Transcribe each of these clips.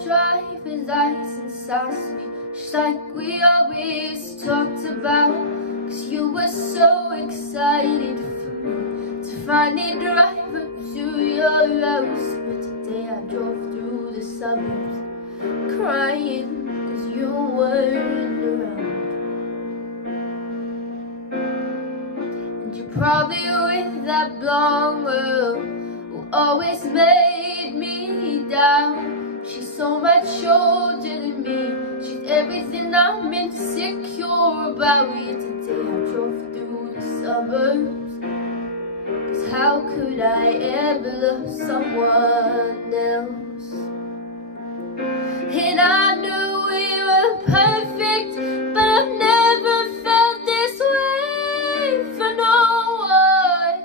driver's license asked me, just like we always talked about. Cause you were so excited for me to finally drive up to your house. But today I drove through the suburbs crying cause you weren't around. And you're probably with that blonde girl who always made me down. She's so much older than me, she's everything I'm insecure about. Yet today I drove through the suburbs, cause how could I ever love someone else? And I knew we were perfect, but I've never felt this way for no one.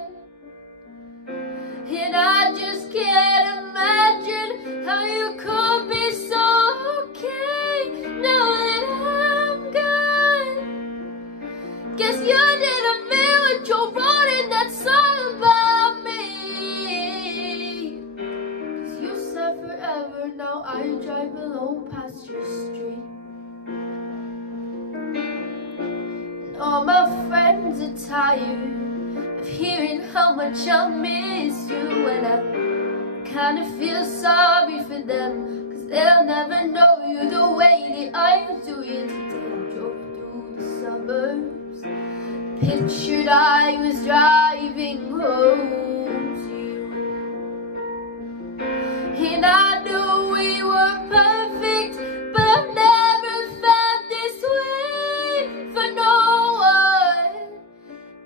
And I just can't imagine how you could be so okay now that I'm gone. Guess you didn't mean what you wrote in that song about me. Cause you said forever, now I drive alone past your street. And all my friends are tired of hearing how much I miss you. And I kinda feel sorry for them, cause they'll never know you the way that I do. Yet today I drove through the suburbs, pictured I was driving home to you. And I knew we were perfect, but I've never felt this way for no one.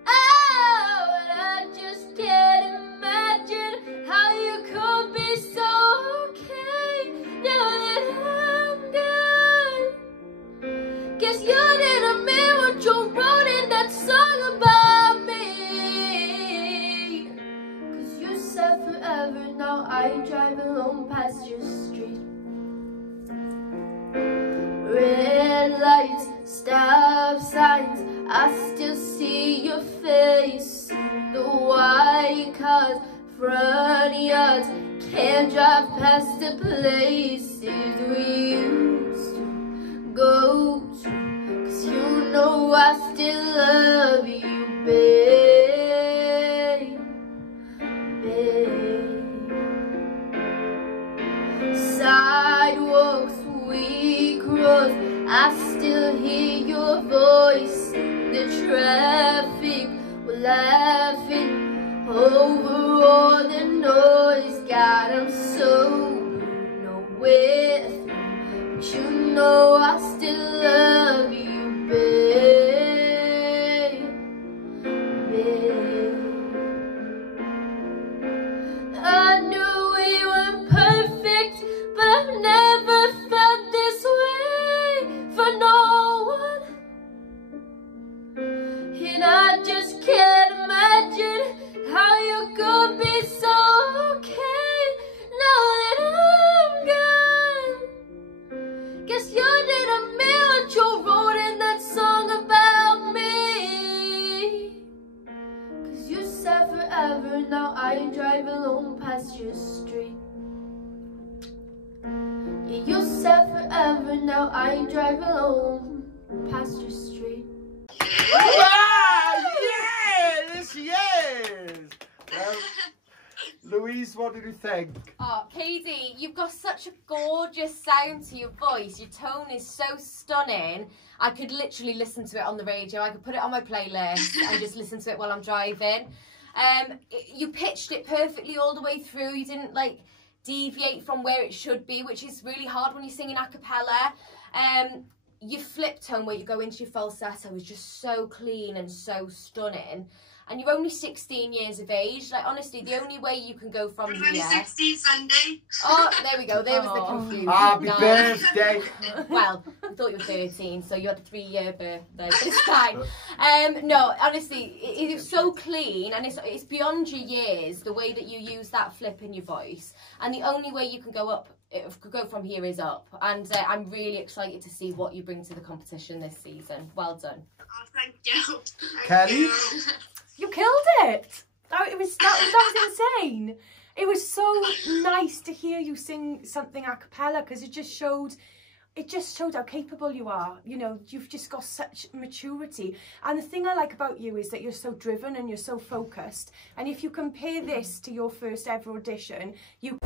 Oh, and I just can't imagine how you could be so okay now that I'm gone. Guess you didn't mean what you wrote in that song about me. Cause you said forever, now I drive alone past your street. Red lights, stop signs, I still see your face. The white cars, front yards, can't drive past the places we used to go to. Cause you know I still love you, babe, babe. Sidewalks we cross, I still hear your voice. The traffic, we're laughing over all the noise. God, I'm so nowhere through, but you know I still love you, babe, babe. I knew we weren't perfect, but I've never felt this way for no one. And I just can't imagine how you could be so okay now that I'm gone. Guess you didn't mean what you wrote in that song about me. Cause you said forever, now I drive alone past your street. Yeah, you said forever, now I drive alone past your street. Yes, yes. Louise, what did you think? Oh, Katie, you've got such a gorgeous sound to your voice. Your tone is so stunning. I could literally listen to it on the radio. I could put it on my playlist and just listen to it while I'm driving. You pitched it perfectly all the way through. You didn't like deviate from where it should be, which is really hard when you're singing a cappella. Your flip tone where you go into your falsetto is just so clean and so stunning. And you're only 16 years of age. Like, honestly, the only way you can go from here... I'm only 16 Sunday. Oh, there we go. There was the confusion. Happy birthday. Well, I thought you were 13, so you had a 3-year birthday. But it's fine. No, honestly, it is so clean, and it's beyond your years, the way that you use that flip in your voice. And the only way you can go from here is up. And I'm really excited to see what you bring to the competition this season. Well done. Oh, thank you. Kelly? You. You killed it. That was insane. It was so nice to hear you sing something a cappella, because it just showed how capable you are. You know, you've just got such maturity. And the thing I like about you is that you're so driven and you're so focused. And if you compare this to your first ever audition, you...